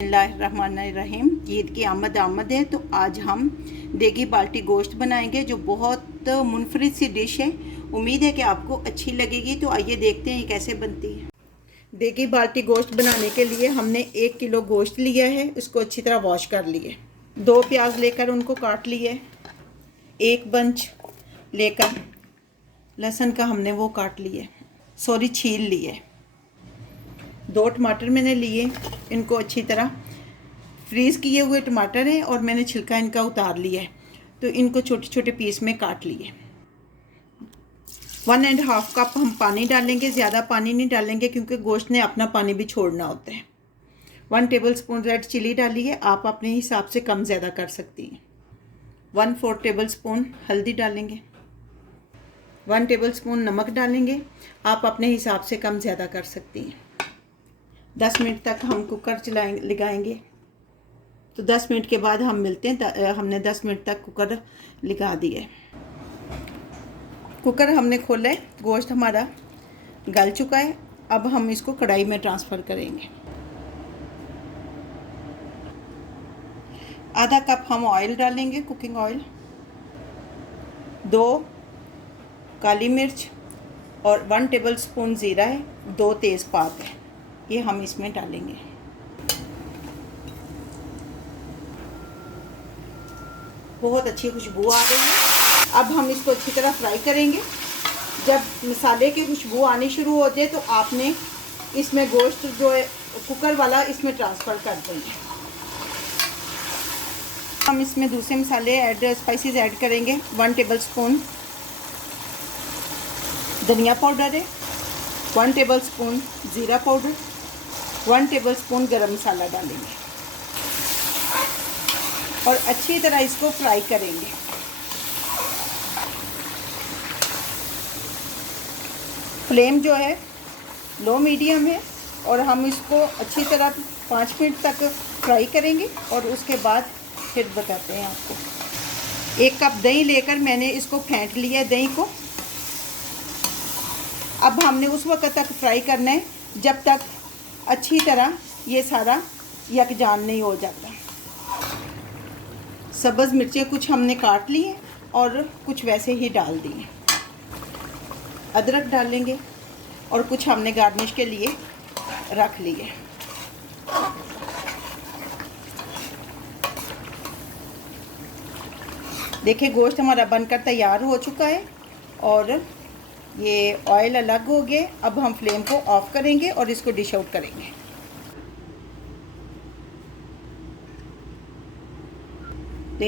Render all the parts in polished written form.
बिस्मिल्लाहिर्रहमानिर्रहीम। ईद की आमद है तो आज हम देगी बाल्टी गोश्त बनाएंगे जो बहुत मुनफरिद सी डिश है। उम्मीद है कि आपको अच्छी लगेगी। तो आइए देखते हैं ये कैसे बनती है। देगी बाल्टी गोश्त बनाने के लिए हमने 1 किलो गोश्त लिया है। इसको अच्छी तरह वॉश कर लिए। 2 प्याज लेकर उनको काट लिए। 1 बंच लेकर लहसुन का हमने वो काट लिए, छील लिए। 2 टमाटर मैंने लिए, इनको अच्छी तरह फ्रीज़ किए हुए टमाटर हैं और मैंने छिलका इनका उतार लिया है, तो इनको छोटे छोटे पीस में काट लिए। 1.5 कप हम पानी डालेंगे, ज़्यादा पानी नहीं डालेंगे क्योंकि गोश्त ने अपना पानी भी छोड़ना होता है। 1 टेबलस्पून रेड चिली डाली है, आप अपने हिसाब से कम ज़्यादा कर सकती हैं। 1/4 टेबलस्पून हल्दी डालेंगे। 1 टेबलस्पून नमक डालेंगे, आप अपने हिसाब से कम ज़्यादा कर सकती हैं। 10 मिनट तक हम कुकर लगाएंगे। तो 10 मिनट के बाद हम मिलते हैं। हमने 10 मिनट तक कुकर लगा दिए। कुकर हमने खोला है, गोश्त हमारा गल चुका है। अब हम इसको कढ़ाई में ट्रांसफ़र करेंगे। आधा कप हम ऑयल डालेंगे, कुकिंग ऑयल। 2 काली मिर्च और 1 टेबलस्पून ज़ीरा है। 2 तेज़पात है, ये हम इसमें डालेंगे। बहुत अच्छी खुशबू आ रही है। अब हम इसको अच्छी तरह फ्राई करेंगे। जब मसाले की खुशबू आनी शुरू हो जाए तो आपने इसमें गोश्त जो है कुकर वाला इसमें ट्रांसफ़र कर देंगे। हम इसमें दूसरे मसाले स्पाइसेस ऐड करेंगे। 1 टेबलस्पून धनिया पाउडर है, 1 टेबलस्पून ज़ीरा पाउडर, 1 टेबलस्पून गरम मसाला डालेंगे और अच्छी तरह इसको फ्राई करेंगे। फ्लेम जो है लो मीडियम है और हम इसको अच्छी तरह 5 मिनट तक फ्राई करेंगे और उसके बाद फिर बताते हैं आपको। 1 कप दही लेकर मैंने इसको फेंट लिया है, दही को। अब हमने उस वक्त तक फ्राई करना है जब तक अच्छी तरह ये सारा यकजान नहीं हो जाता। सब्ज़ मिर्चें कुछ हमने काट ली हैं और कुछ वैसे ही डाल दी हैं। अदरक डालेंगे और कुछ हमने गार्निश के लिए रख लिए। देखिए गोश्त हमारा बनकर तैयार हो चुका है और ये ऑयल अलग हो गए। अब हम फ्लेम को ऑफ करेंगे और इसको डिश आउट करेंगे।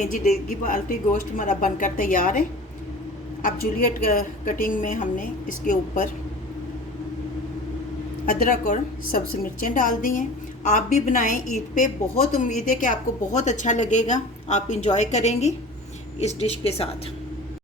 जी देगी बाल्टी गोश्त हमारा बनकर तैयार है। अब जूलियट कटिंग में हमने इसके ऊपर अदरक और सब्ज़ मिर्चें डाल दी हैं। आप भी बनाएं ईद पे। बहुत उम्मीद है कि आपको बहुत अच्छा लगेगा। आप इंजॉय करेंगी इस डिश के साथ।